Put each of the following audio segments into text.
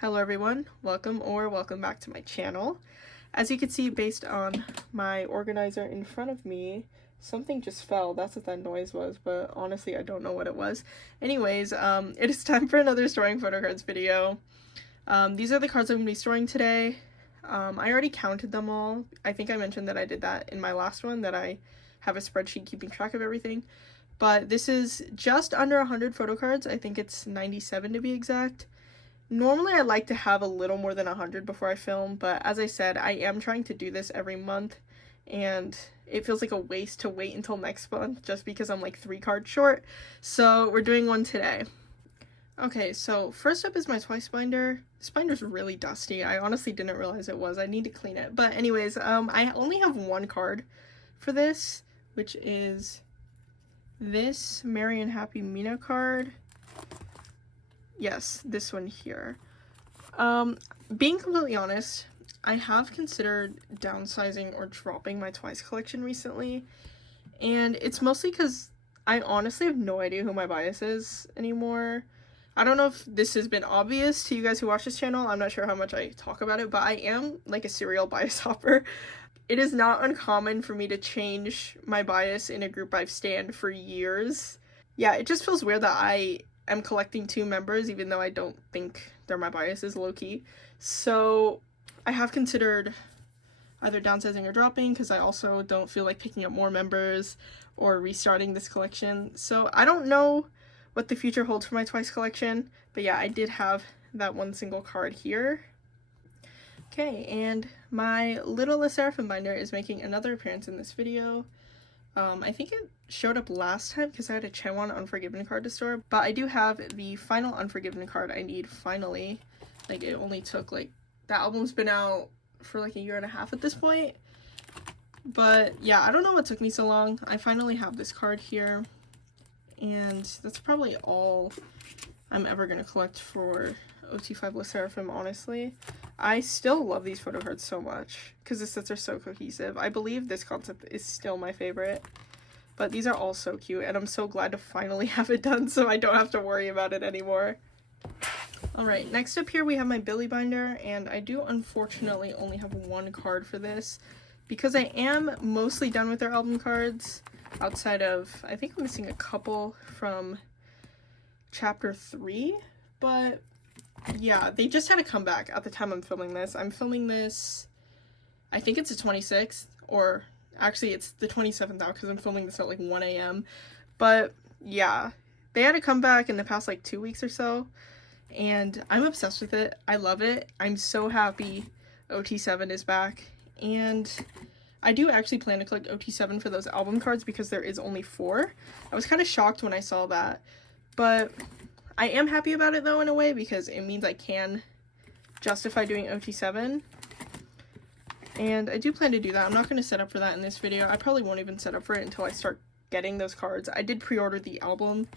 Hello everyone, welcome back to my channel. As you can see based on my organizer in front of me, something just fell. That's what that noise was, but honestly I don't know what it was. Anyways, it is time for another storing photo cards video. These are the cards I'm going to be storing today. I already counted them all. I think I mentioned that I did that in my last one, that I have a spreadsheet keeping track of everything. But this is just under 100 photo cards. I think it's 97 to be exact. Normally I like to have a little more than 100 before I film, but as I said, I am trying to do this every month, and it feels like a waste to wait until next month just because I'm like 3 cards short, so we're doing one today. Okay, so first up is my twice binder. This binder's really dusty. I honestly didn't realize it was. I need to clean it. But anyways, I only have one card for this, which is this Merry and Happy Mina card. Yes, this one here. Being completely honest, I have considered downsizing or dropping my Twice collection recently, and it's mostly because I honestly have no idea who my bias is anymore. I don't know if this has been obvious to you guys who watch this channel. I'm not sure how much I talk about it, but I am like a serial bias hopper. It is not uncommon for me to change my bias in a group I've stanned for years. Yeah, it just feels weird that I'm collecting 2 members even though I don't think they're my biases, low-key. So I have considered either downsizing or dropping because I also don't feel like picking up more members or restarting this collection. So I don't know what the future holds for my Twice collection, but yeah, I did have that one single card here. Okay, and my little sserafim binder is making another appearance in this video. I think it showed up last time because I had a Chewon Unforgiven card to store, but I do have the final Unforgiven card I need finally. Like, it only took, like, the album's been out for like a year and a half at this point. But yeah, I don't know what took me so long. I finally have this card here, and that's probably all I'm ever going to collect for OT5 sserafim, honestly. I still love these photo cards so much because the sets are so cohesive. I believe this concept is still my favorite, but these are all so cute, and I'm so glad to finally have it done so I don't have to worry about it anymore. Alright, next up here we have my billlie binder, and I do unfortunately only have one card for this because I am mostly done with their album cards outside of, I think I'm missing a couple from chapter 3, but yeah, they just had a comeback at the time I'm filming this. I'm filming this, I think it's the 26th, or actually it's the 27th now because I'm filming this at like 1 a.m. But yeah, they had a comeback in the past like 2 weeks or so, and I'm obsessed with it. I love it. I'm so happy OT7 is back, and I do actually plan to collect OT7 for those album cards because there is only 4. I was kind of shocked when I saw that, but I am happy about it though in a way because it means I can justify doing OT7, and I do plan to do that. I'm not going to set up for that in this video. I probably won't even set up for it until I start getting those cards. I did pre-order the album,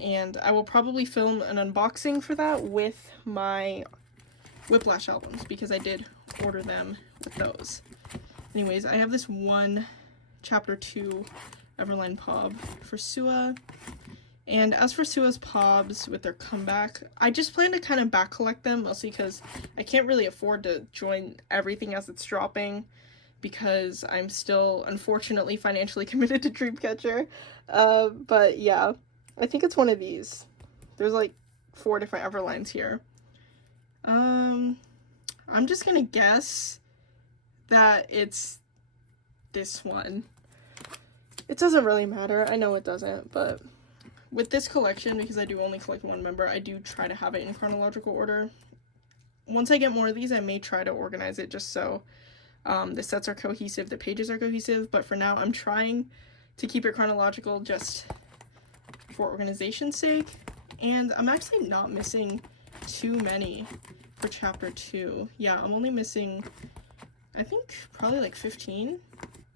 and I will probably film an unboxing for that with my Whiplash albums because I did order them with those. Anyways, I have this one chapter 2 Everline Pob for Sua. And as for Sua's Pobs with their comeback, I just plan to kind of back collect them, mostly because I can't really afford to join everything as it's dropping because I'm still, unfortunately, financially committed to Dreamcatcher. But yeah, I think it's one of these. There's like 4 different Everlines here. I'm just gonna guess that it's this one. It doesn't really matter. I know it doesn't, but with this collection, because I do only collect 1 member, I do try to have it in chronological order. Once I get more of these, I may try to organize it just so the sets are cohesive, the pages are cohesive, but for now I'm trying to keep it chronological just for organization's sake. And I'm actually not missing too many for chapter 2. Yeah, I'm only missing, I think, probably like 15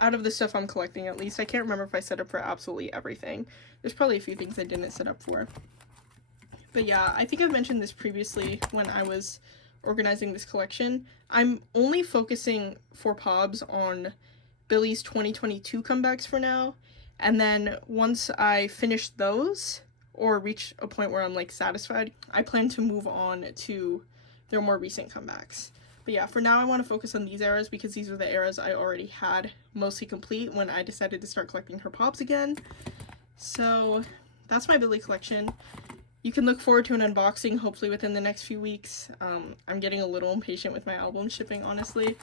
out of the stuff I'm collecting, at least. I can't remember if I set up for absolutely everything. There's probably a few things I didn't set up for. But yeah, I think I've mentioned this previously when I was organizing this collection. I'm only focusing for Pobs on Billie's 2022 comebacks for now, and then once I finish those or reach a point where I'm like satisfied, I plan to move on to their more recent comebacks. But yeah, for now I want to focus on these eras because these are the eras I already had mostly complete when I decided to start collecting her pops again. So that's my Billlie collection. You can look forward to an unboxing hopefully within the next few weeks. I'm getting a little impatient with my album shipping, honestly.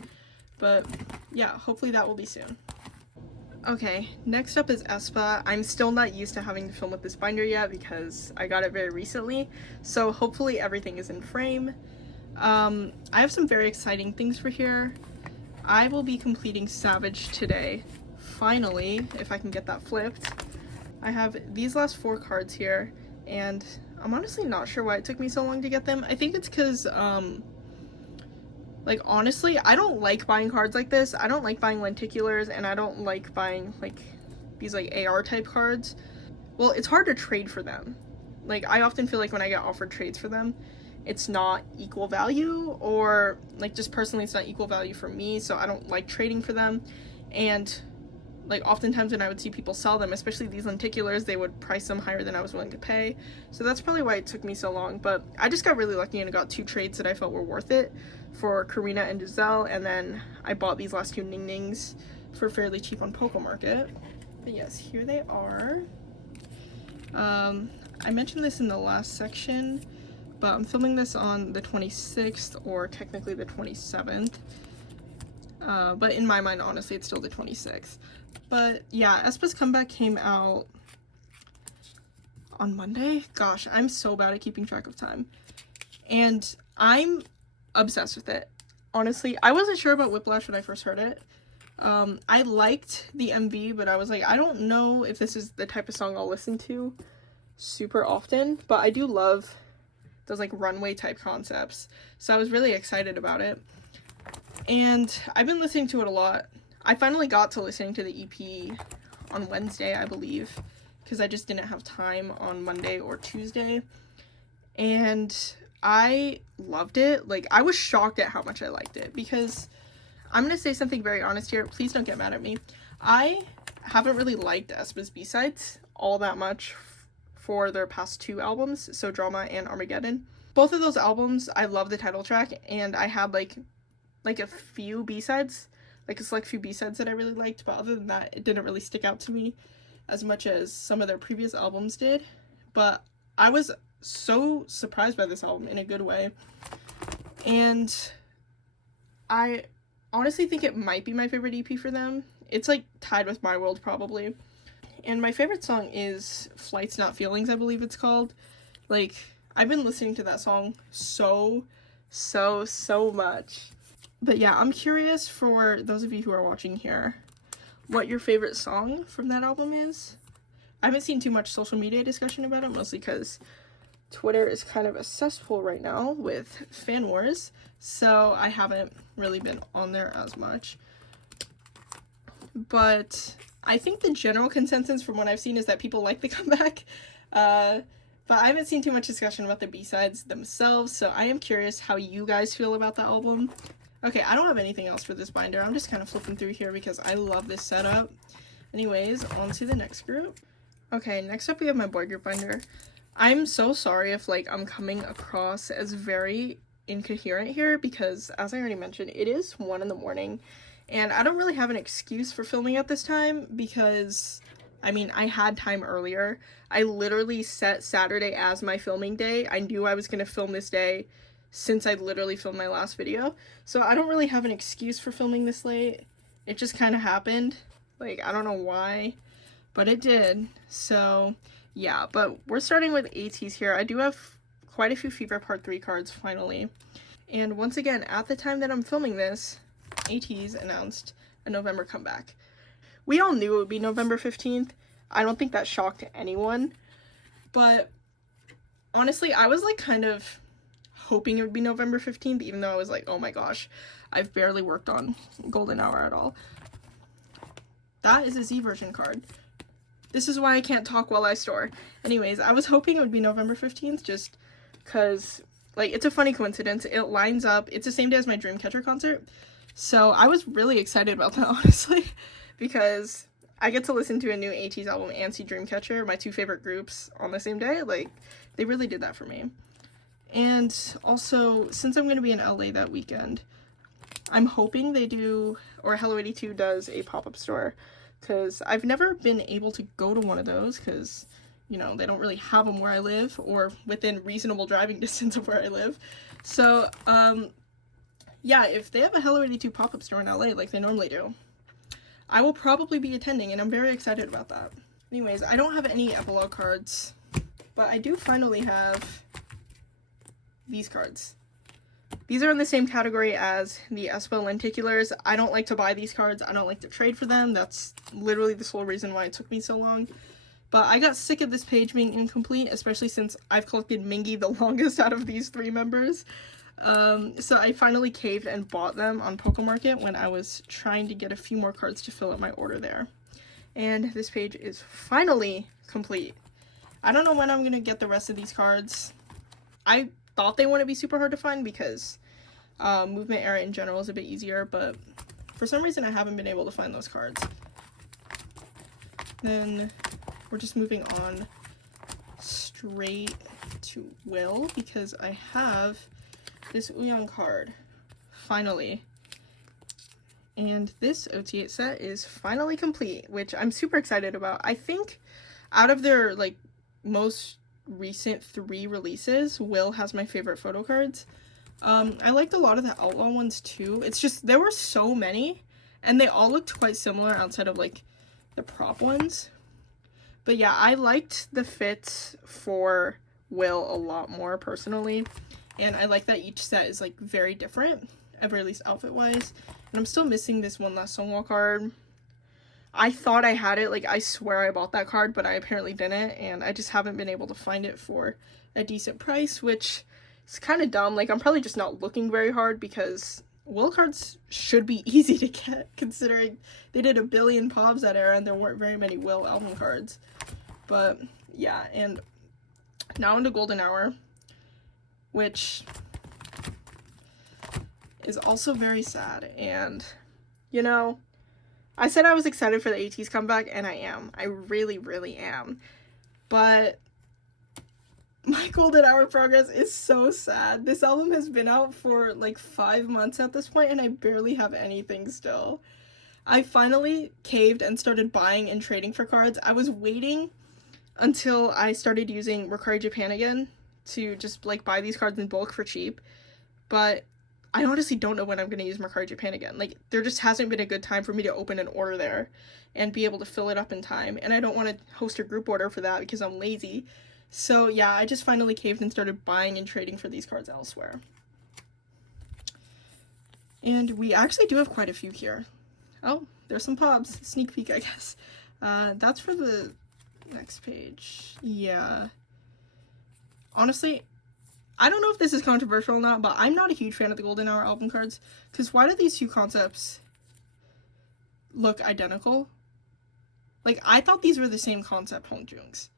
But yeah, hopefully that will be soon. Okay, next up is aespa. I'm still not used to having to film with this binder yet because I got it very recently. So hopefully everything is in frame. I have some very exciting things for here. I will be completing Savage today. Finally, if I can get that flipped. I have these last 4 cards here, and I'm honestly not sure why it took me so long to get them. I think it's because, like, honestly, I don't like buying cards like this. I don't like buying lenticulars, and I don't like buying, like, these, like, AR type cards. Well, it's hard to trade for them. Like, I often feel like when I get offered trades for them, it's not equal value, or, like, just personally it's not equal value for me, so I don't like trading for them. And like, oftentimes when I would see people sell them, especially these lenticulars, they would price them higher than I was willing to pay. So that's probably why it took me so long. But I just got really lucky and got 2 trades that I felt were worth it for Karina and Giselle. And then I bought these last 2 Ning Nings for fairly cheap on Poco Market. But yes, here they are. I mentioned this in the last section, but I'm filming this on the 26th, or technically the 27th. But in my mind, honestly, it's still the 26th. But yeah, aespa's comeback came out on Monday. Gosh, I'm so bad at keeping track of time. And I'm obsessed with it. Honestly, I wasn't sure about Whiplash when I first heard it. I liked the MV, but I was like, I don't know if this is the type of song I'll listen to super often. But I do love those, like, runway type concepts. So I was really excited about it. And I've been listening to it a lot. I finally got to listening to the EP on Wednesday, I believe, because I just didn't have time on Monday or Tuesday. And I loved it. Like, I was shocked at how much I liked it, because I'm going to say something very honest here. Please don't get mad at me. I haven't really liked aespa's B-sides all that much for their past 2 albums, so Drama and Armageddon. Both of those albums, I love the title track, and I had like a few B-sides, like a select few B-sides that I really liked, but other than that, it didn't really stick out to me as much as some of their previous albums did. But I was so surprised by this album in a good way, and I honestly think it might be my favorite EP for them. It's like tied with My World probably. And my favorite song is Flights Not Feelings, I believe it's called. Like, I've been listening to that song so much. But yeah, I'm curious, for those of you who are watching here, what your favorite song from that album is. I haven't seen too much social media discussion about it, mostly because Twitter is kind of a cesspool right now with fan wars, so I haven't really been on there as much. But I think the general consensus from what I've seen is that people like the comeback, but I haven't seen too much discussion about the B-sides themselves, so I am curious how you guys feel about the album. Okay, I don't have anything else for this binder. I'm just kind of flipping through here because I love this setup. Anyways, on to the next group. Okay, next up we have my boy group binder. I'm so sorry if, like, I'm coming across as very incoherent here because, as I already mentioned, it is 1 in the morning. And I don't really have an excuse for filming at this time because, I mean, I had time earlier. I literally set Saturday as my filming day. I knew I was going to film this day since I literally filmed my last video. So I don't really have an excuse for filming this late. It just kind of happened. Like, I don't know why, but it did. So yeah, but we're starting with ateez here. I do have quite a few Fever Part 3 cards finally. And once again, at the time that I'm filming this, ateez announced a November comeback. We all knew it would be November 15th. I don't think that shocked anyone. But honestly, I was like kind of hoping it would be November 15th, even though I was like, oh my gosh, I've barely worked on Golden Hour at all. That is a Z version card. This is why I can't talk while I store. Anyways, I was hoping it would be November 15th just because, like, it's a funny coincidence. It lines up. It's the same day as my Dreamcatcher concert. So I was really excited about that, honestly, because I get to listen to a new ateez album and see Dreamcatcher, my 2 favorite groups, on the same day. Like, they really did that for me. And also, since I'm going to be in LA that weekend, I'm hoping they do, or Hello 82 does, a pop-up store, because I've never been able to go to one of those, because, you know, they don't really have them where I live, or within reasonable driving distance of where I live. So, yeah, if they have a Hello 82 pop-up store in LA like they normally do, I will probably be attending, and I'm very excited about that. Anyways, I don't have any epilogue cards, but I do finally have these cards. These are in the same category as the aespa lenticulars. I don't like to buy these cards. I don't like to trade for them. That's literally the sole reason why it took me so long. But I got sick of this page being incomplete, especially since I've collected Mingy the longest out of these three members. So I finally caved and bought them on Pokemarket when I was trying to get a few more cards to fill up my order there. And this page is finally complete. I don't know when I'm going to get the rest of these cards. I thought they wouldn't be super hard to find because movement era in general is a bit easier, but for some reason I haven't been able to find those cards. Then we're just moving on straight to Will because I have this Uyan card, finally. And this OT8 set is finally complete, which I'm super excited about. I think out of their like most recent 3 releases, Will has my favorite photo cards. I liked a lot of the Outlaw ones too. It's just there were so many and they all looked quite similar outside of like the prop ones. But yeah, I liked the fits for Will a lot more personally, and I like that each set is like very different, at very least outfit wise. And I'm still missing this one last Stonewall card. I thought I had it, like I swear I bought that card, but I apparently didn't, and I just haven't been able to find it for a decent price, which is kind of dumb. Like I'm probably just not looking very hard because Will cards should be easy to get considering they did a billion POBs that era and there weren't very many Will album cards. But yeah, and now into Golden Hour, which is also very sad. And you know, I said I was excited for the ateez comeback, and I am. I really, really am. But my Golden Hour progress is so sad. This album has been out for like 5 months at this point, and I barely have anything still. I finally caved and started buying and trading for cards. I was waiting until I started using Mercari Japan again to just like buy these cards in bulk for cheap. But I honestly don't know when I'm going to use Mercari Japan again. Like, there just hasn't been a good time for me to open an order there and be able to fill it up in time. And I don't want to host a group order for that because I'm lazy. So yeah, I just finally caved and started buying and trading for these cards elsewhere. And we actually do have quite a few here. Oh, there's some POBs. Sneak peek, I guess. That's for the next page. Yeah. Honestly, I don't know if this is controversial or not, but I'm not a huge fan of the Golden Hour album cards, because why do these two concepts look identical? Like, I thought these were the same concept Hongjung's,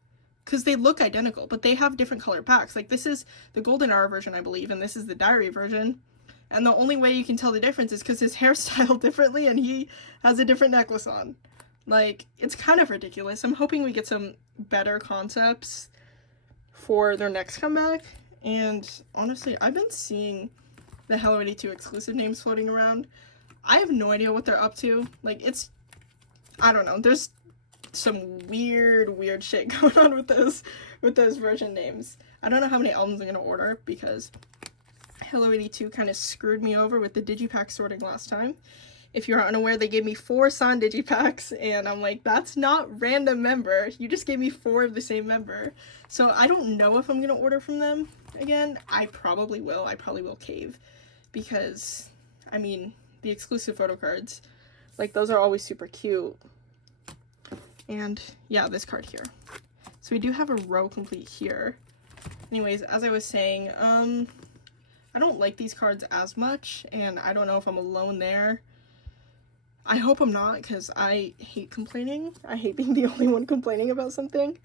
because they look identical, but they have different color packs. Like, this is the Golden Hour version, I believe, and this is the Diary version, and the only way you can tell the difference is because his hairstyle differently, and he has a different necklace on. Like, it's kind of ridiculous. I'm hoping we get some better concepts for their next comeback. And honestly, I've been seeing the Hello 82 exclusive names floating around. I have no idea what they're up to. Like, it's, I don't know. There's some weird shit going on with those version names. I don't know how many albums I'm gonna order because Hello 82 kind of screwed me over with the digipack sorting last time. If you're unaware, they gave me 4 San digipacks, and I'm like, that's not random member. You just gave me 4 of the same member. So I don't know if I'm gonna order from them again. I probably will. I probably will cave because, I mean, the exclusive photo cards, like, those are always super cute. And yeah, this card here. So we do have a row complete here. Anyways, as I was saying, I don't like these cards as much, and I don't know if I'm alone there. I hope I'm not, because I hate complaining. I hate being the only one complaining about something.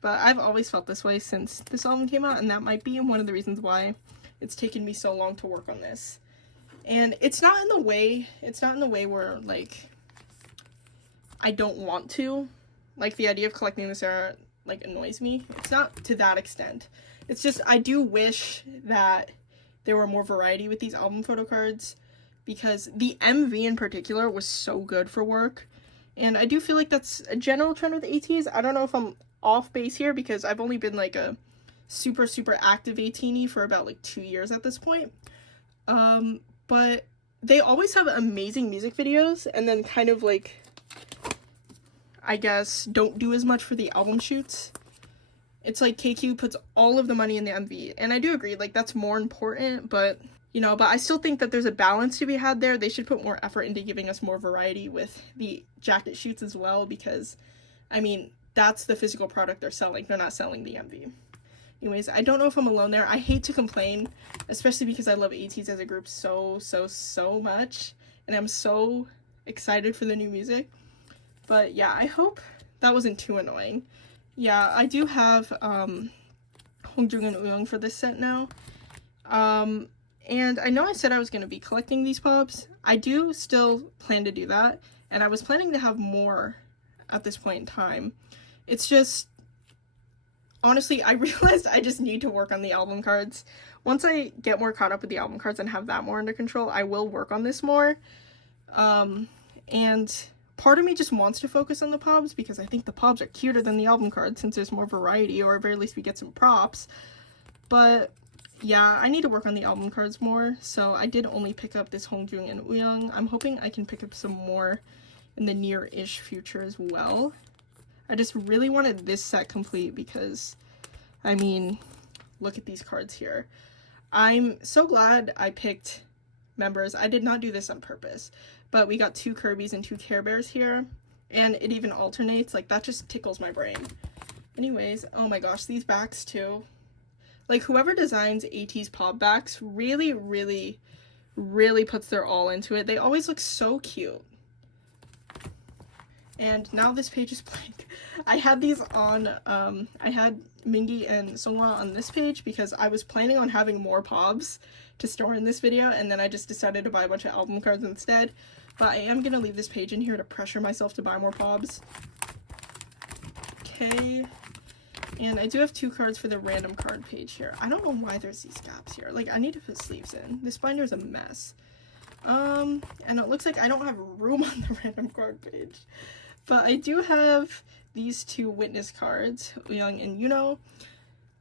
But I've always felt this way since this album came out, and that might be one of the reasons why it's taken me so long to work on this. And it's not in the way where, like, I don't want to. Like, the idea of collecting this era, like, annoys me. It's not to that extent. It's just, I do wish that there were more variety with these album photo cards, because the MV in particular was so good for work. And I do feel like that's a general trend with ateez. I don't know if I'm off base here, because I've only been like a super active ateenie for about like 2 years at this point. But they always have amazing music videos, and then kind of like, I guess, don't do as much for the album shoots. It's like KQ puts all of the money in the MV, and I do agree, like, that's more important, but, you know, but I still think that there's a balance to be had there. They should put more effort into giving us more variety with the jacket shoots as well, because, I mean, that's the physical product they're selling. They're not selling the MV. Anyways, I don't know if I'm alone there. I hate to complain, especially because I love ateez as a group so much, and I'm so excited for the new music. But yeah, I hope that wasn't too annoying. Yeah, I do have Hongjoong and Uyoung for this set now. And I know I said I was going to be collecting these pops. I do still plan to do that, and I was planning to have more at this point in time. It's just, honestly, I realized I just need to work on the album cards. Once I get more caught up with the album cards and have that more under control, I will work on this more. And part of me just wants to focus on the pobs, because I think the pobs are cuter than the album cards since there's more variety, or at very least we get some props. But yeah, I need to work on the album cards more, so I did only pick up this Hongjoong and Uyoung. I'm hoping I can pick up some more in the near-ish future as well. I just really wanted this set complete because, I mean, look at these cards here. I'm so glad I picked members. I did not do this on purpose, but we got 2 Kirby's and 2 Care Bears here, and it even alternates. Like, that just tickles my brain. Anyways, oh my gosh, these backs too. Like, whoever designs ateez pop backs really puts their all into it. They always look so cute. And now this page is blank. I had these on, I had Mingi and Songhwa on this page because I was planning on having more pobs to store in this video, and then I just decided to buy a bunch of album cards instead. But I am going to leave this page in here to pressure myself to buy more pobs. Okay. And I do have 2 cards for the random card page here. I don't know why there's these gaps here. Like, I need to put sleeves in. This binder is a mess. And it looks like I don't have room on the random card page. But I do have these 2 witness cards, Uyoung and Yuno.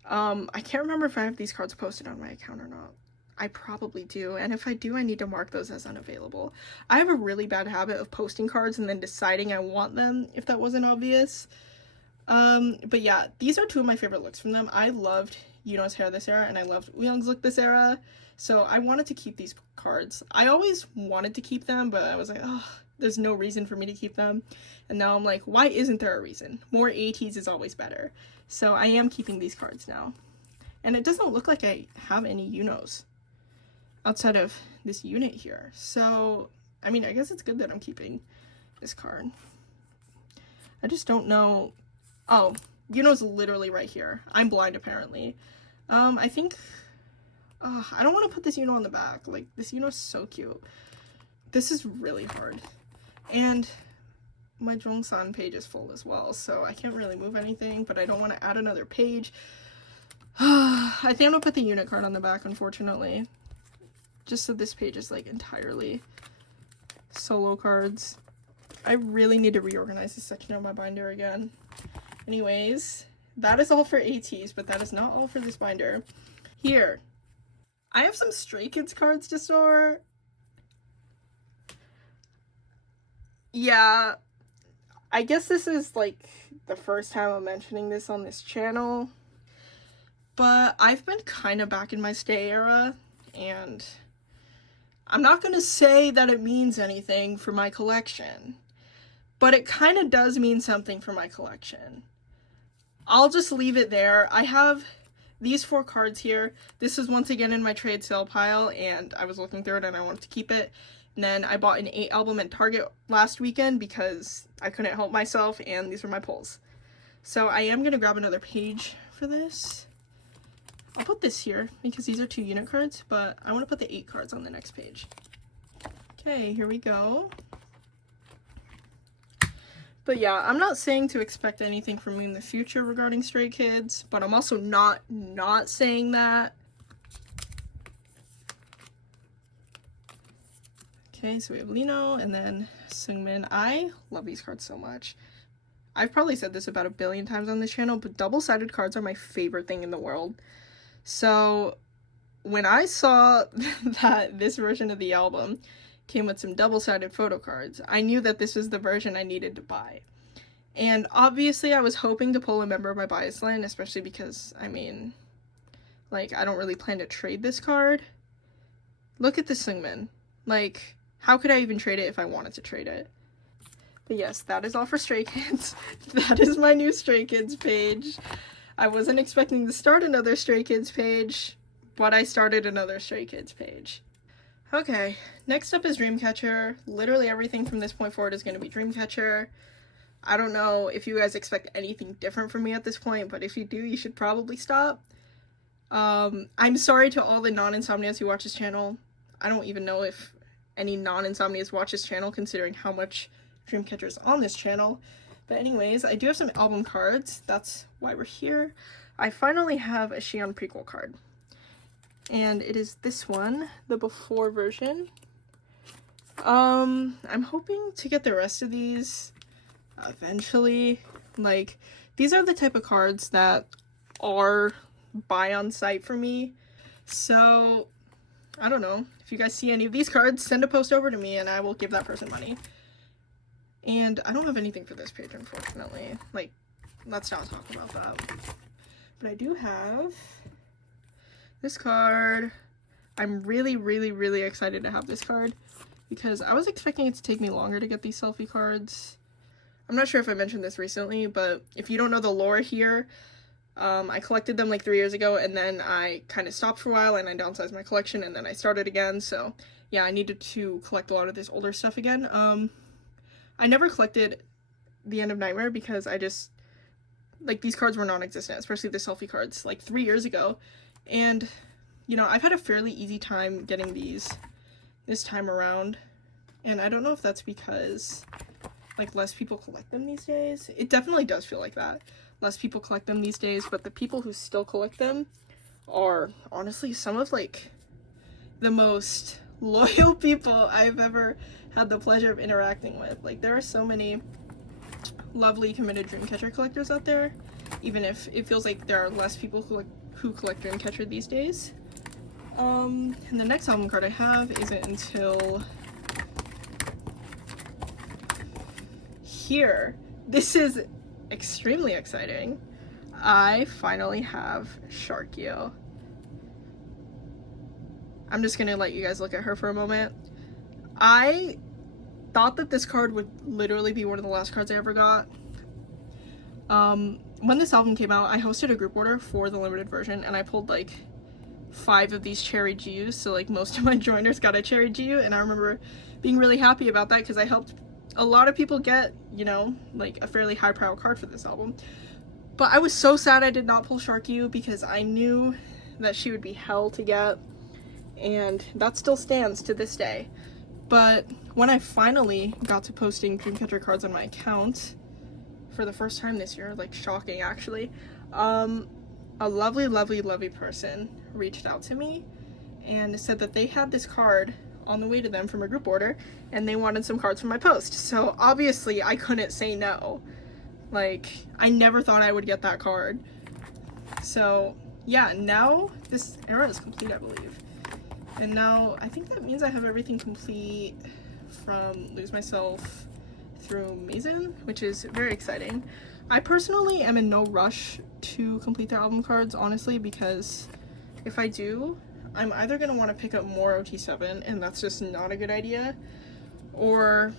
I can't remember if I have these cards posted on my account or not. I probably do, and if I do, I need to mark those as unavailable. I have a really bad habit of posting cards and then deciding I want them if that wasn't obvious. But yeah, these are 2 of my favorite looks from them. I loved Yuno's hair this era, and I loved Uyoung's look this era, so I wanted to keep these cards. I always wanted to keep them, but I was like, oh, there's no reason for me to keep them. And now I'm like, why isn't there a reason? More ateez is always better. So I am keeping these cards now. And it doesn't look like I have any Yunos outside of this unit here. So, I mean, I guess it's good that I'm keeping this card. I just don't know. Oh, Yuno's literally right here. I'm blind, apparently. I think, I don't want to put this Yuno on the back. Like, this Yuno's so cute. This is really hard. And my Jongsan page is full as well, so I can't really move anything, but I don't want to add another page. I think I'm gonna put the unit card on the back, unfortunately. Just so this page is, like, entirely solo cards. I really need to reorganize this section of my binder again. Anyways, that is all for ateez, but that is not all for this binder. Here, I have some Stray Kids cards to store. Yeah, I guess this is, like, the first time I'm mentioning this on this channel, but I've been kind of back in my stay era, and I'm not going to say that it means anything for my collection, but it kind of does mean something for my collection. I'll just leave it there. I have these 4 cards here. This is once again in my trade sale pile, and I was looking through it and I wanted to keep it. And then I bought an 8 album at Target last weekend because I couldn't help myself, and these were my pulls. So I am going to grab another page for this. I'll put this here because these are 2 unit cards, but I want to put the 8 cards on the next page. Okay, here we go. But yeah, I'm not saying to expect anything from me in the future regarding Stray Kids, but I'm also not saying that. Okay, so we have Lino and then Seungmin. I love these cards so much. I've probably said this about 1 billion times on this channel, but double-sided cards are my favorite thing in the world. So when I saw that this version of the album came with some double-sided photo cards, I knew that this was the version I needed to buy. And obviously I was hoping to pull a member of my bias line, especially because, I mean, like, I don't really plan to trade this card. Look at this Seungmin. Like, how could I even trade it if I wanted to trade it? But yes, that is all for Stray Kids. That is my new Stray Kids page. I wasn't expecting to start another Stray Kids page, but I started another Stray Kids page. Okay, next up is Dreamcatcher. Literally everything from this point forward is going to be Dreamcatcher. I don't know if you guys expect anything different from me at this point, but if you do, you should probably stop. I'm sorry to all the non-insomnias who watch this channel. I don't even know if any non-insomnias watch this channel, considering how much Dreamcatcher is on this channel. But anyways, I do have some album cards. That's why we're here. I finally have a Xion prequel card. And it is this one, the before version. I'm hoping to get the rest of these eventually. Like, these are the type of cards that are buy on site for me. So, I don't know. If you guys see any of these cards, send a post over to me and I will give that person money. And I don't have anything for this page, unfortunately. Like, let's not talk about that. But I do have this card. I'm really, really, really excited to have this card because I was expecting it to take me longer to get these selfie cards. I'm not sure if I mentioned this recently, but if you don't know the lore here, I collected them like 3 years ago, and then I kind of stopped for a while and I downsized my collection and then I started again. So yeah, I needed to collect a lot of this older stuff again. I never collected The End of Nightmare because I just, like, these cards were non-existent, especially the selfie cards, like 3 years ago. And, you know, I've had a fairly easy time getting these this time around. And I don't know if that's because, like, less people collect them these days. It definitely does feel like that. Less people collect them these days, but the people who still collect them are honestly some of, like, the most loyal people I've ever had the pleasure of interacting with. Like, there are so many lovely committed Dreamcatcher collectors out there, even if it feels like there are less people who collect Dreamcatcher these days. And the next album card I have isn't until here. This is extremely exciting. I finally have Sharkyo. I'm just gonna let you guys look at her for a moment. I thought that this card would literally be one of the last cards I ever got. When this album came out, I hosted a group order for the limited version, and I pulled like 5 of these cherry GUs, so like most of my joiners got a cherry GU, and I remember being really happy about that because I helped a lot of people get, you know, like a fairly high-profile card for this album. But I was so sad I did not pull Sharkyo because I knew that she would be hell to get, and that still stands to this day. But when I finally got to posting Dreamcatcher cards on my account for the first time this year, like shocking actually, a lovely, lovely, lovely person reached out to me and said that they had this card on the way to them from a group order and they wanted some cards from my post. So obviously I couldn't say no. Like, I never thought I would get that card. So yeah, now this era is complete, I believe. And now I think that means I have everything complete from Lose Myself through Maison, which is very exciting. I personally am in no rush to complete their album cards, honestly, because if I do, I'm either going to want to pick up more OT7, and that's just not a good idea, or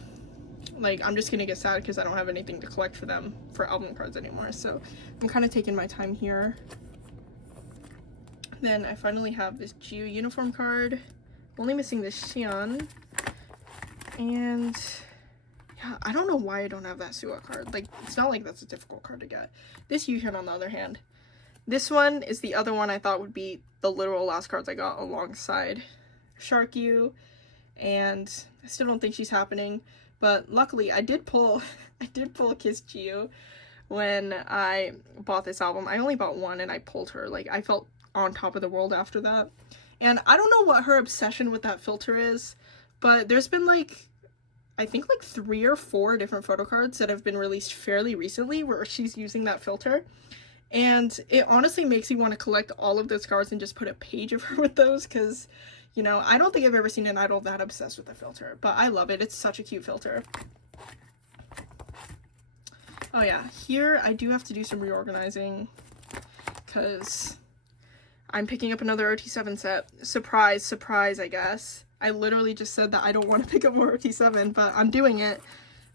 like I'm just going to get sad because I don't have anything to collect for them for album cards anymore. So I'm kind of taking my time here. Then I finally have this GU uniform card, only missing this Xion, and yeah, I don't know why I don't have that Suwa card. Like, it's not like that's a difficult card to get. This Yuhyun, on the other hand, this one is the other one I thought would be the literal last cards I got alongside Sharkyo, and I still don't think she's happening, But luckily I did pull Kiss Geo when I bought this album. I only bought one and I pulled her. Like, I felt on top of the world after that. And I don't know what her obsession with that filter is, but there's been like, I think like 3 or 4 different photo cards that have been released fairly recently where she's using that filter. And it honestly makes me want to collect all of those cards and just put a page of her with those, because, you know, I don't think I've ever seen an idol that obsessed with the filter, but I love it. It's such a cute filter. Oh yeah, here I do have to do some reorganizing because I'm picking up another OT7 set. Surprise, surprise, I guess. I literally just said that I don't want to pick up more OT7, but I'm doing it.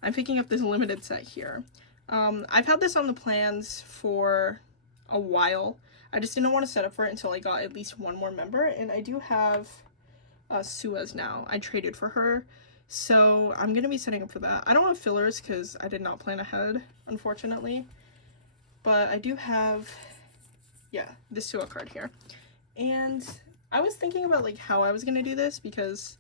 I'm picking up this limited set here. I've had this on the plans for a while. I just didn't want to set up for it until I got at least one more member, and I do have Suez now. I traded for her, so I'm going to be setting up for that. I don't have fillers because I did not plan ahead, unfortunately, but I do have, yeah, this Suez card here. And I was thinking about like how I was going to do this because,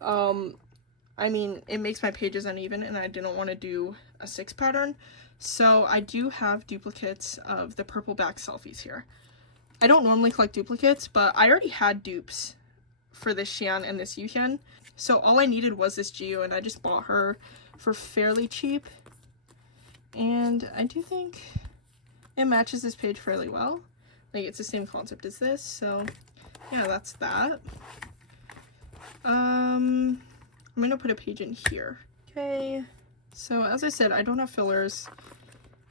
I mean, it makes my pages uneven and I didn't want to do a 6 pattern. So I do have duplicates of the purple back selfies here. I don't normally collect duplicates, but I already had dupes for this Xian and this Yuhyun. So all I needed was this Geo, and I just bought her for fairly cheap. And I do think it matches this page fairly well. Like, it's the same concept as this, so yeah, that's that. I'm gonna put a page in here. Okay, so as I said, I don't have fillers,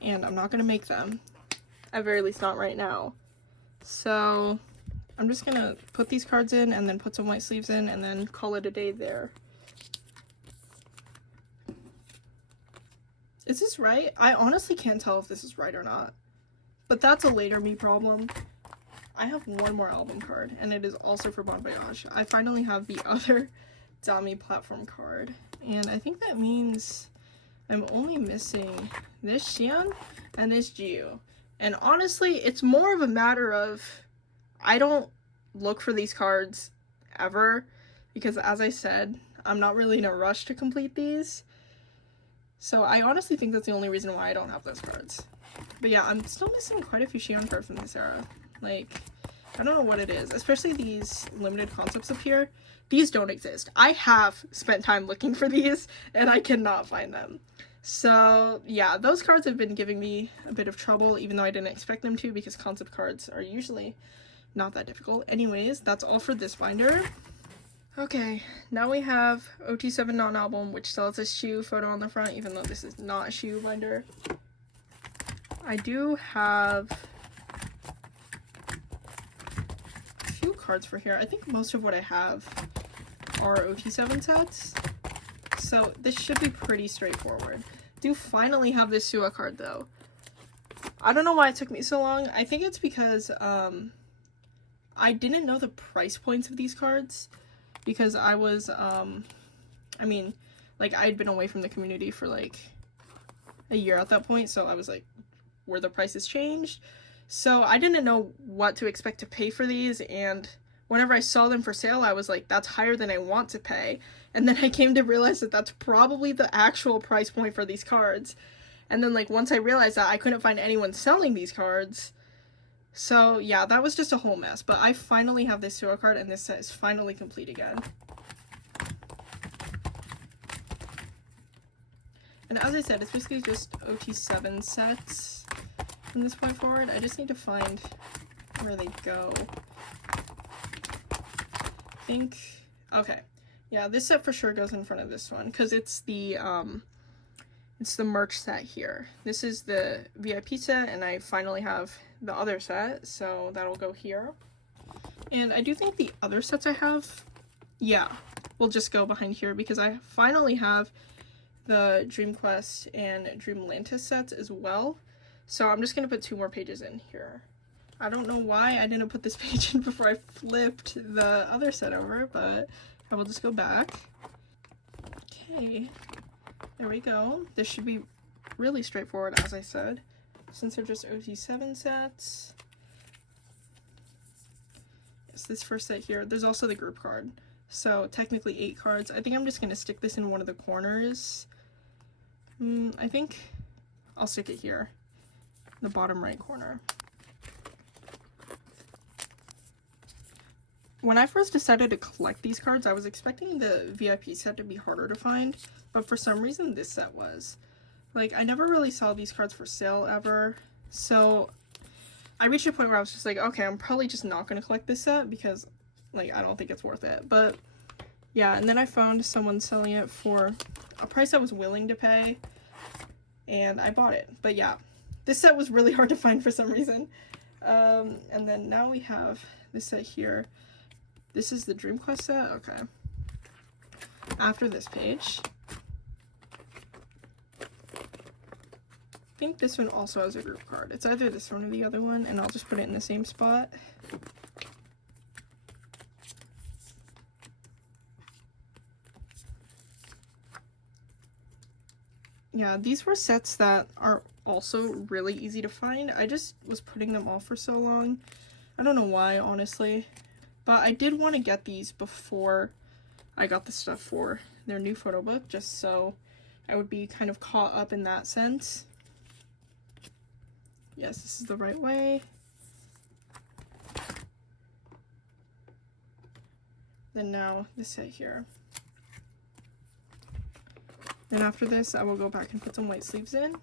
and I'm not gonna make them. At very least not right now. So I'm just gonna put these cards in and then put some white sleeves in and then call it a day there. Is this right? I honestly can't tell if this is right or not, but that's a later me problem. I have one more album card, and it is also for Bon Voyage. I finally have the other Dami platform card, and I think that means I'm only missing this Xian and this Geo. And honestly, it's more of a matter of I don't look for these cards ever, because as I said, I'm not really in a rush to complete these. So I honestly think that's the only reason why I don't have those cards. But yeah, I'm still missing quite a few Xian cards from this era. Like, I don't know what it is, especially these limited concepts up here. These don't exist. I have spent time looking for these, and I cannot find them. So yeah, those cards have been giving me a bit of trouble, even though I didn't expect them to, because concept cards are usually not that difficult. Anyways, that's all for this binder. Okay, now we have OT7 non-album, which still has a shoe photo on the front, even though this is not a shoe binder. I do have a few cards for here. I think most of what I have are OT7 sets, so this should be pretty straightforward. Do finally have this Suwa card though. I don't know why it took me so long. I think it's because I didn't know the price points of these cards, because I was I mean, like, I'd been away from the community for like a year at that point, so I was like, were the prices changed? So I didn't know what to expect to pay for these, and whenever I saw them for sale, I was like, that's higher than I want to pay. And then I came to realize that that's probably the actual price point for these cards. And then, like, once I realized that, I couldn't find anyone selling these cards. So yeah, that was just a whole mess. But I finally have this Suwa card, and this set is finally complete again. And as I said, it's basically just OT7 sets from this point forward. I just need to find where they go. I think, okay. Yeah, this set for sure goes in front of this one, because it's the merch set here. This is the VIP set, and I finally have the other set, so that'll go here. And I do think the other sets I have, yeah, will just go behind here, because I finally have the Dream Quest and Dreamlantis sets as well. So I'm just gonna put 2 more pages in here. I don't know why I didn't put this page in before I flipped the other set over, but I will just go back. Okay, there we go. This should be really straightforward, as I said, since they're just OT7 sets. Yes, this first set here. There's also the group card. So technically 8 cards. I think I'm just gonna stick this in one of the corners. I think I'll stick it here, the bottom right corner. When I first decided to collect these cards, I was expecting the VIP set to be harder to find, but for some reason this set was. Like, I never really saw these cards for sale ever, so I reached a point where I was just like, okay, I'm probably just not going to collect this set because, like, I don't think it's worth it. But, yeah, and then I found someone selling it for a price I was willing to pay, and I bought it. But, yeah, this set was really hard to find for some reason. And then now we have this set here. This is the Dream Quest set? Okay. After this page. I think this one also has a group card. It's either this one or the other one, and I'll just put it in the same spot. Yeah, these were sets that are also really easy to find. I just was putting them off for so long. I don't know why, honestly. But I did want to get these before I got the stuff for their new photo book, just so I would be kind of caught up in that sense. Yes, this is the right way. Then now this set here. Then after this, I will go back and put some white sleeves in.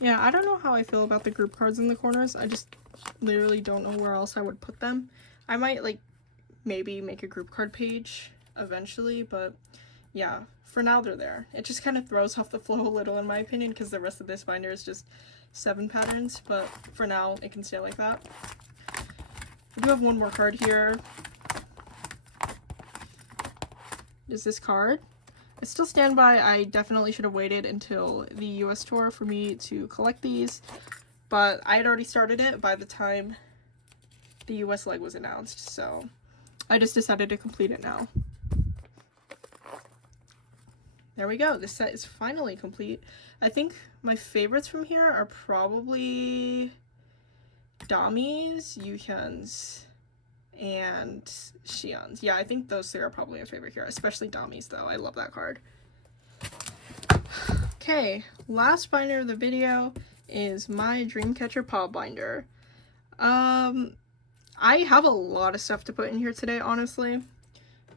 Yeah, I don't know how I feel about the group cards in the corners. I just literally don't know where else I would put them. I might, like, maybe make a group card page eventually, but yeah, for now they're there. It just kind of throws off the flow a little in my opinion because the rest of this binder is just 7 patterns, but for now it can stay like that. I do have one more card here. Is this card? I still stand by, I definitely should have waited until the US tour for me to collect these, but I had already started it by the time the US leg was announced, so I just decided to complete it now. There we go, this set is finally complete. I think my favorites from here are probably Dami's, Yuhyun's, and Xian's. Yeah, I think those 3 are probably my favorite here, especially Dami's though. I love that card. Okay, last binder of the video is my Dreamcatcher Pop binder. I have a lot of stuff to put in here today, honestly.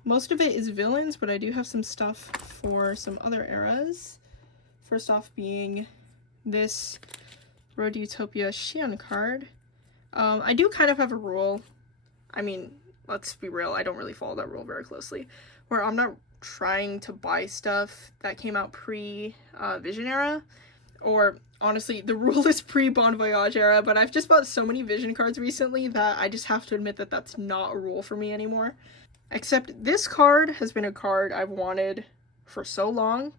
Most of it is villains, but I do have some stuff for some other eras. First off being this Road Utopia Xian card. I do kind of have a rule. I mean, let's be real, I don't really follow that rule very closely, where I'm not trying to buy stuff that came out pre-Vision era, or honestly, the rule is pre-Bon Voyage era, but I've just bought so many Vision cards recently that I just have to admit that that's not a rule for me anymore. Except this card has been a card I've wanted for so long.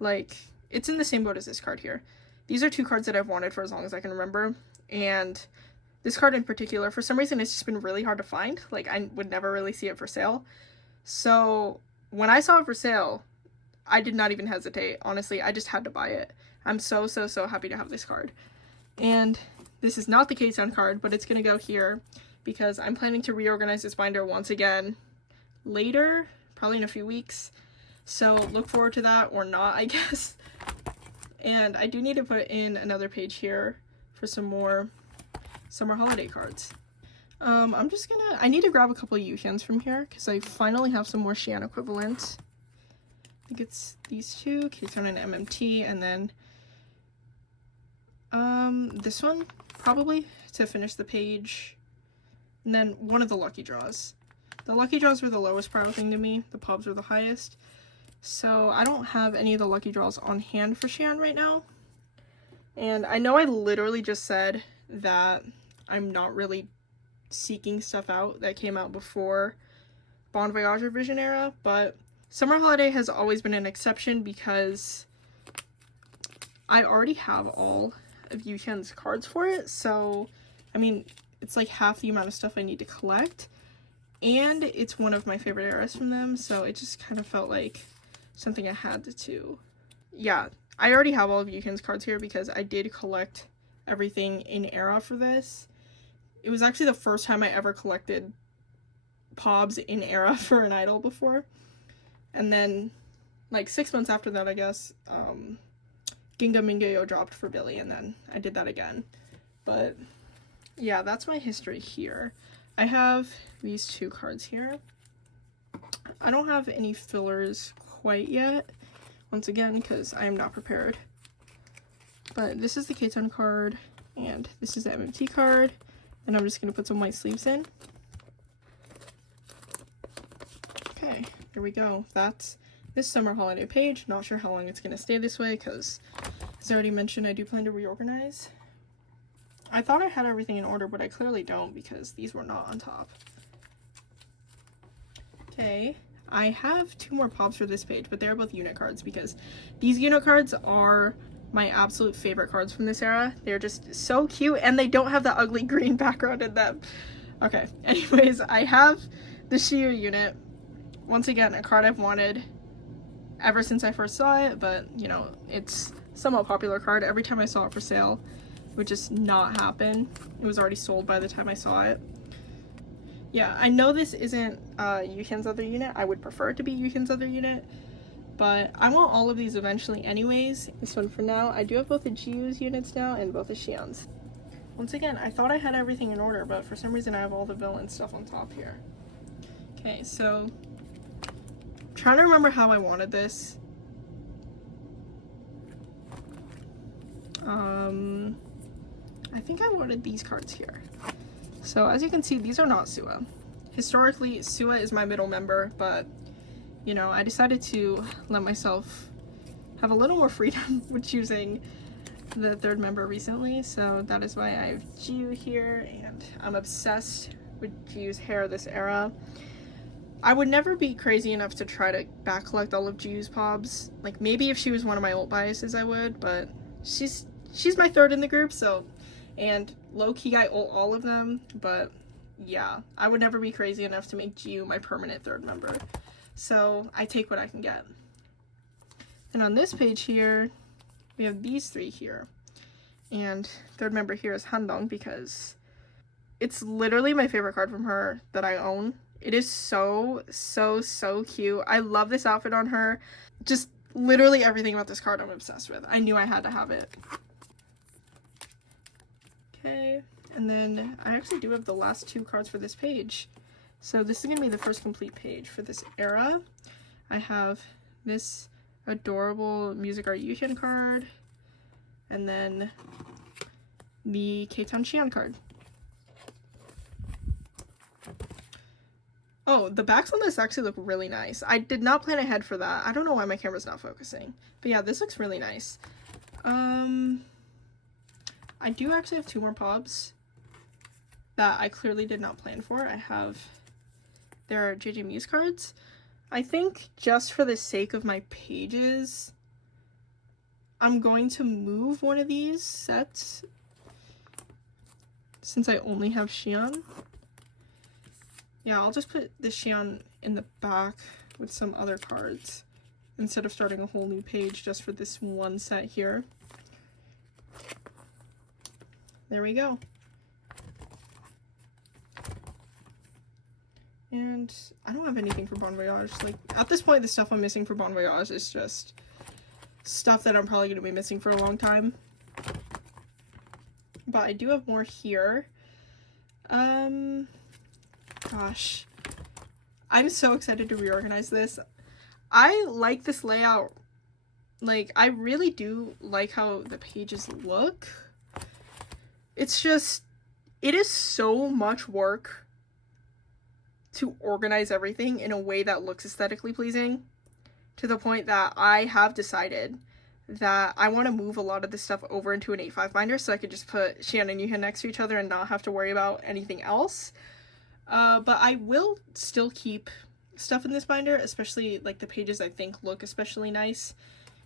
Like, it's in the same boat as this card here. These are 2 cards that I've wanted for as long as I can remember, and this card in particular, for some reason, it's just been really hard to find. Like, I would never really see it for sale. So, when I saw it for sale, I did not even hesitate. Honestly, I just had to buy it. I'm so happy to have this card. And this is not the K-Sound card, but it's going to go here because I'm planning to reorganize this binder once again later, probably in a few weeks. So, look forward to that, or not, I guess. And I do need to put in another page here for some more summer holiday cards. I need to grab a couple of Yuhyuns from here because I finally have some more Xian equivalents. I think it's these 2, K-Sound and MMT, and then this one, probably, to finish the page. And then one of the lucky draws. The lucky draws were the lowest priority thing to me, the pubs were the highest. So I don't have any of the lucky draws on hand for Xian right now. And I know I literally just said that I'm not really seeking stuff out that came out before Bon Voyage or Vision era, but Summer Holiday has always been an exception because I already have all of Yuhyun's cards for it, so, I mean, it's like half the amount of stuff I need to collect, and it's one of my favorite eras from them, so it just kind of felt like something I had to. Yeah, I already have all of Yuhyun's cards here because I did collect everything in era for this. It was actually the first time I ever collected pobs in era for an idol before. And then, like 6 months after that, I guess, Ginga Mingayo dropped for Billlie, and then I did that again. But yeah, that's my history here. I have these 2 cards here. I don't have any fillers quite yet, once again, because I am not prepared. But this is the K-Ton card, and this is the MMT card, and I'm just going to put some white sleeves in. Okay, here we go. That's this summer holiday page. Not sure how long it's going to stay this way, because, as I already mentioned, I do plan to reorganize. I thought I had everything in order, but I clearly don't, because these were not on top. Okay, I have 2 more pops for this page, but they're both unit cards, because these unit cards are my absolute favorite cards from this era. They're just so cute, and they don't have the ugly green background in them. Okay, anyways, I have the Shiyu unit. Once again, a card I've wanted ever since I first saw it, but, you know, it's a somewhat popular card. Every time I saw it for sale, it would just not happen. It was already sold by the time I saw it. Yeah, I know this isn't Yukin's other unit. I would prefer it to be Yukin's other unit, but I want all of these eventually anyways. This one for now. I do have both the Jiyu's units now and both the Xian's. Once again, I thought I had everything in order, but for some reason I have all the villain stuff on top here. Okay, so I'm trying to remember how I wanted this. I think I wanted these cards here. So as you can see, these are not Sua. Historically, Sua is my middle member, but, you know, I decided to let myself have a little more freedom with choosing the 3rd member recently, so that is why I have Jiyu here, and I'm obsessed with Jiyu's hair this era. I would never be crazy enough to try to back collect all of Jiyu's pobs. Like, maybe if she was one of my ult biases I would, but she's my 3rd in the group, so, and low-key I ult all of them, but yeah, I would never be crazy enough to make Jiyu my permanent 3rd member. So I take what I can get. And on this page here, we have these 3 here. And 3rd member here is Handong, because it's literally my favorite card from her that I own. It is so, so, so cute. I love this outfit on her. Just literally everything about this card I'm obsessed with. I knew I had to have it. Okay, and then I actually do have the last 2 cards for this page. So this is going to be the first complete page for this era. I have this adorable Music Art Yuhin card, and then the K-Ton Xian card. Oh, the backs on this actually look really nice. I did not plan ahead for that. I don't know why my camera's not focusing. But yeah, this looks really nice. I do actually have 2 more pobs that I clearly did not plan for. I have their JJ Muse cards. I think just for the sake of my pages, I'm going to move one of these sets since I only have Xian. Yeah, I'll just put the Xian in the back with some other cards instead of starting a whole new page just for this one set here. There we go. And I don't have anything for Bon Voyage. Like, at this point, the stuff I'm missing for Bon Voyage is just stuff that I'm probably going to be missing for a long time. But I do have more here. Gosh. I'm so excited to reorganize this. I like this layout. Like, I really do like how the pages look. It's just, it is so much work to organize everything in a way that looks aesthetically pleasing, to the point that I have decided that I want to move a lot of this stuff over into an 8/5 binder so I could just put Xian and Yuhin next to each other and not have to worry about anything else. But I will still keep stuff in this binder, especially like the pages I think look especially nice.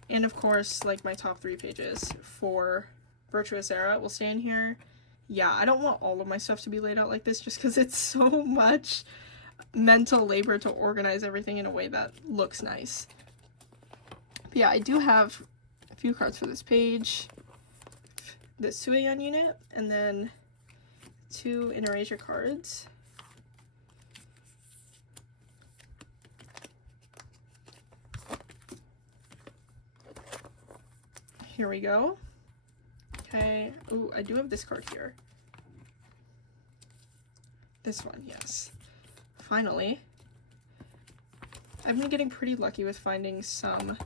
And of course, like my top 3 pages for Virtuous Era will stay in here. Yeah, I don't want all of my stuff to be laid out like this just because it's so much mental labor to organize everything in a way that looks nice. But yeah, I do have a few cards for this page. the Suiyon unit, and then 2 in erasure cards. Here we go. Okay. Ooh, I do have this card here. This one, yes. Finally. I've been getting pretty lucky with finding some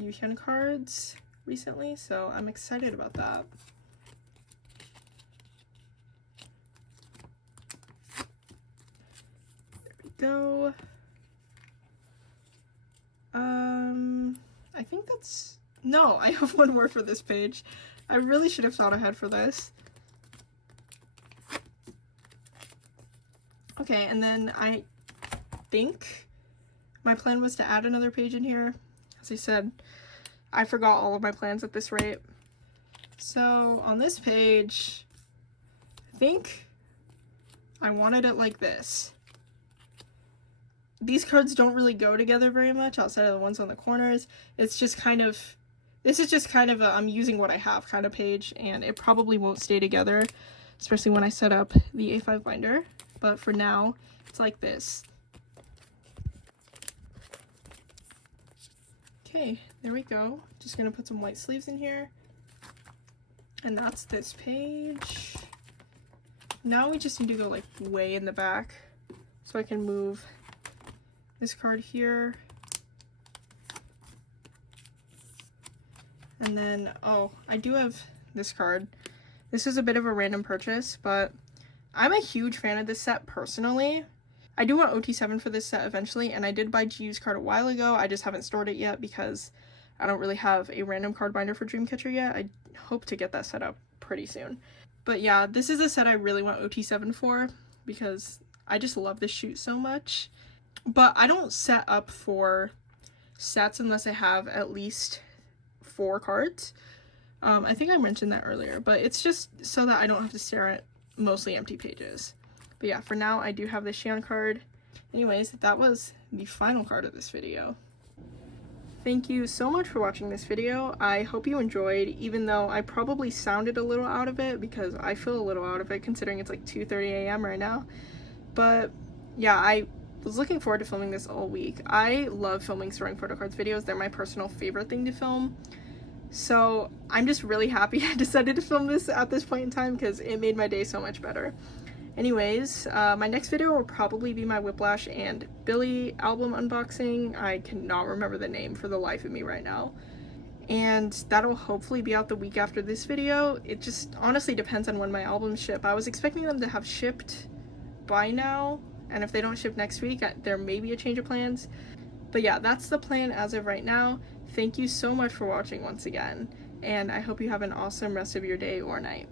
Yuhyun cards recently, so I'm excited about that. There we go. I think that's... No, I have one more for this page. I really should have thought ahead for this. Okay, and then I think my plan was to add another page in here. As I said, I forgot all of my plans at this rate. So on this page, I think I wanted it like this. These cards don't really go together very much outside of the ones on the corners. It's just kind of, this is just kind of a I'm using what I have kind of page, and it probably won't stay together, especially when I set up the A5 binder. But for now, it's like this. Okay, there we go. Just gonna put some white sleeves in here. And that's this page. Now we just need to go like way in the back so I can move this card here. And then, oh, I do have this card. This is a bit of a random purchase, but I'm a huge fan of this set personally. I do want OT7 for this set eventually, and I did buy GU's card a while ago. I just haven't stored it yet because I don't really have a random card binder for Dreamcatcher yet. I hope to get that set up pretty soon. But yeah, this is a set I really want OT7 for because I just love this shoot so much. But I don't set up for sets unless I have at least 4 cards. I think I mentioned that earlier, but it's just so that I don't have to stare at mostly empty pages. But yeah, for now I do have the Xian card. Anyways, that was the final card of this video. Thank you so much for watching this video. I hope you enjoyed, even though I probably sounded a little out of it because I feel a little out of it considering it's like 2:30 a.m. right now. But yeah, I was looking forward to filming this all week. I love filming storing photocards videos. They're my personal favorite thing to film. So I'm just really happy I decided to film this at this point in time because it made my day so much better. Anyways, my next video will probably be my Whiplash and Billlie album unboxing. I cannot remember the name for the life of me right now. And that'll hopefully be out the week after this video. It just honestly depends on when my albums ship. I was expecting them to have shipped by now, and if they don't ship next week, there may be a change of plans. But yeah, that's the plan as of right now. Thank you so much for watching once again, and I hope you have an awesome rest of your day or night.